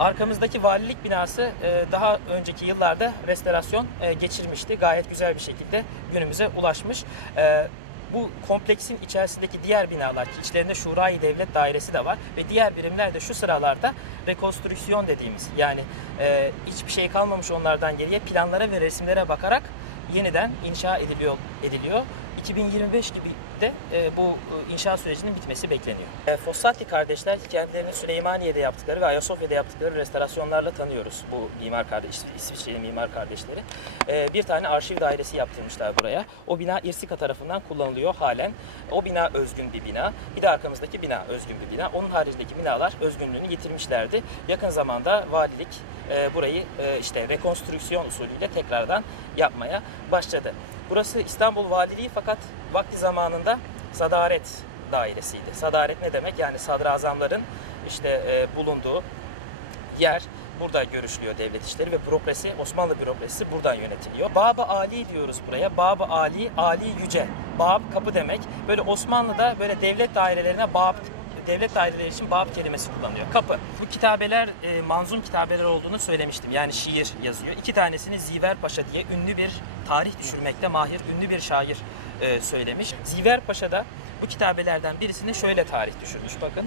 Arkamızdaki valilik binası e, daha önceki yıllarda restorasyon e, geçirmişti. Gayet güzel bir şekilde günümüze ulaşmış. E, bu kompleksin içerisindeki diğer binalar ki içlerinde Şurayı Devlet Dairesi de var ve diğer birimler de şu sıralarda rekonstrüksiyon dediğimiz yani hiçbir şey kalmamış onlardan geriye planlara ve resimlere bakarak yeniden inşa ediliyor ediliyor. 2025 gibi de e, bu e, inşaat sürecinin bitmesi bekleniyor. E, Fossati kardeşler kendilerini Süleymaniye'de yaptıkları ve Ayasofya'da yaptıkları restorasyonlarla tanıyoruz bu mimar kardeş, İsviçreli mimar kardeşleri. E, bir tane arşiv dairesi yaptırmışlar buraya. O bina İrsika tarafından kullanılıyor halen. O bina özgün bir bina. Bir de arkamızdaki bina özgün bir bina. Onun haricindeki binalar özgünlüğünü yitirmişlerdi. Yakın zamanda valilik e, burayı e, işte rekonstrüksiyon usulüyle tekrardan yapmaya başladı. Burası İstanbul Valiliği fakat vakti zamanında Sadaret Dairesi'ydi. Sadaret ne demek? Yani sadrazamların işte e, bulunduğu yer burada görüşülüyor devlet işleri ve bürokrasi, Osmanlı bürokrasisi buradan yönetiliyor. Bab-ı Ali diyoruz buraya. Bab-ı Ali, Ali yüce. Bab kapı demek. Böyle Osmanlı'da böyle devlet dairelerine bab devlet daireleri için bab kelimesi kullanılıyor. Kapı. Bu kitabeler e, manzum kitabeler olduğunu söylemiştim. Yani şiir yazıyor. İki tanesini Ziver Paşa diye ünlü bir tarih düşürmekte mahir ünlü bir şair e, söylemiş. Ziver Paşa da bu kitabelerden birisini şöyle tarih düşürmüş bakın.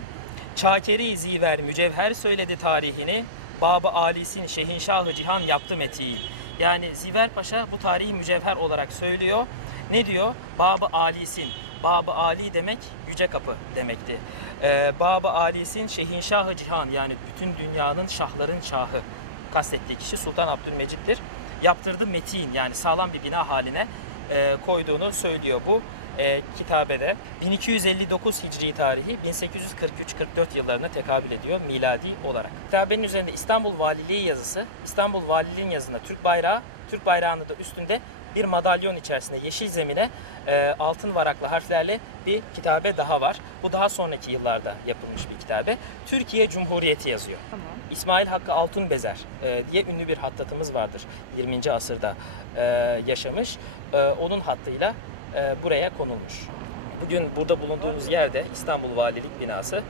Çakeri Ziver mücevher söyledi tarihini. Babı Alisin Şehinşahı Cihan yaptı metiği. Yani Ziver Paşa bu tarihi mücevher olarak söylüyor. Ne diyor? Babı Alisin. Babı Ali demek yüce kapı demekti. Ee, Babı Alisin Şehinşahı Cihan yani bütün dünyanın şahların şahı kastettiği kişi Sultan Abdülmecit'tir. Yaptırdı metin yani sağlam bir bina haline e, koyduğunu söylüyor bu e, kitabede. 1259 Hicri tarihi 1843-44 yıllarına tekabül ediyor miladi olarak. Kitabenin üzerinde İstanbul Valiliği yazısı, İstanbul Valiliğin yazısında Türk bayrağı, Türk bayrağında da üstünde bir madalyon içerisinde yeşil zemine e, altın varaklı harflerle bir kitabe daha var. Bu daha sonraki yıllarda yapılmış bir kitabe. Türkiye Cumhuriyeti yazıyor. Tamam. İsmail Hakkı Altunbezer e, diye ünlü bir hattatımız vardır. 20. asırda e, yaşamış. E, onun hattıyla e, buraya konulmuş. Bugün burada bulunduğumuz yerde İstanbul Valilik binası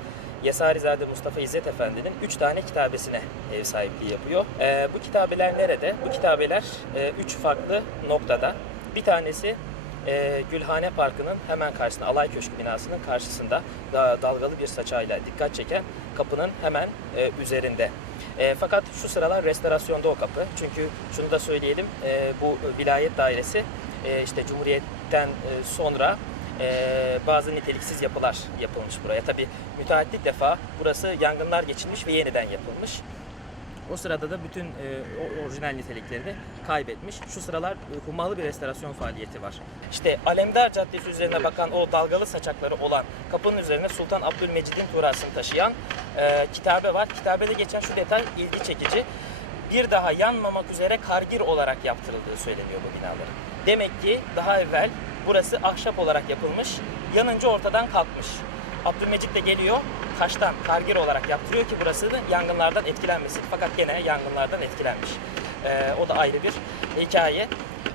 Yesarizade Mustafa İzzet Efendi'nin 3 tane kitabesine ev sahipliği yapıyor. E, bu kitabeler nerede? Bu kitabeler 3 farklı noktada. Bir tanesi e, Gülhane Parkı'nın hemen karşısında, Alay Köşkü binasının karşısında da, dalgalı bir saçayla dikkat çeken kapının hemen e, üzerinde. E, fakat şu sıralar restorasyonda o kapı. Çünkü şunu da söyleyelim, e, bu vilayet dairesi e, işte Cumhuriyet'ten e, sonra e, bazı niteliksiz yapılar yapılmış buraya. Tabi müteahhit defa burası yangınlar geçirmiş ve yeniden yapılmış. O sırada da bütün e, orijinal niteliklerini kaybetmiş. Şu sıralar e, hummalı bir restorasyon faaliyeti var. İşte Alemdar Caddesi üzerine bakan o dalgalı saçakları olan kapının üzerine Sultan Abdülmecid'in tuğrasını taşıyan e, kitabe var. Kitabede geçen şu detay ilgi çekici. Bir daha yanmamak üzere kargir olarak yaptırıldığı söyleniyor bu binaların. Demek ki daha evvel burası ahşap olarak yapılmış, yanınca ortadan kalkmış. Abdülmecit de geliyor, taştan kargir olarak yaptırıyor ki burası da yangınlardan etkilenmesin. Fakat gene yangınlardan etkilenmiş. Ee, o da ayrı bir hikaye.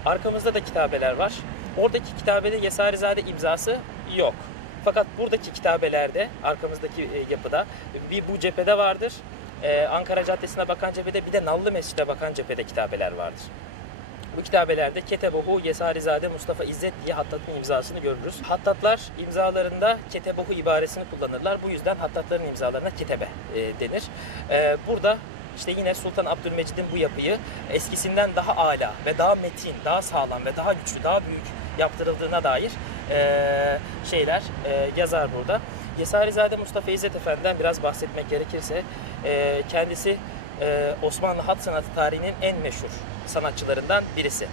Arkamızda da kitabeler var. Oradaki kitabede Yesarizade imzası yok. Fakat buradaki kitabelerde, arkamızdaki e, yapıda bir bu cephede vardır. Ee, Ankara Caddesi'ne bakan cephede bir de Nallı Mescid'e bakan cephede kitabeler vardır. Bu kitabelerde Ketebuhu Yesarizade Mustafa İzzet diye hattatın imzasını görürüz. Hattatlar imzalarında Ketebuhu ibaresini kullanırlar. Bu yüzden hattatların imzalarına ketebe e, denir. E, burada işte yine Sultan Abdülmecid'in bu yapıyı eskisinden daha âlâ ve daha metin, daha sağlam ve daha güçlü, daha büyük yaptırıldığına dair e, şeyler e, yazar burada. Yesarizade Mustafa İzzet Efendi'den biraz bahsetmek gerekirse e, kendisi Osmanlı hat sanatı tarihinin en meşhur sanatçılarından birisi.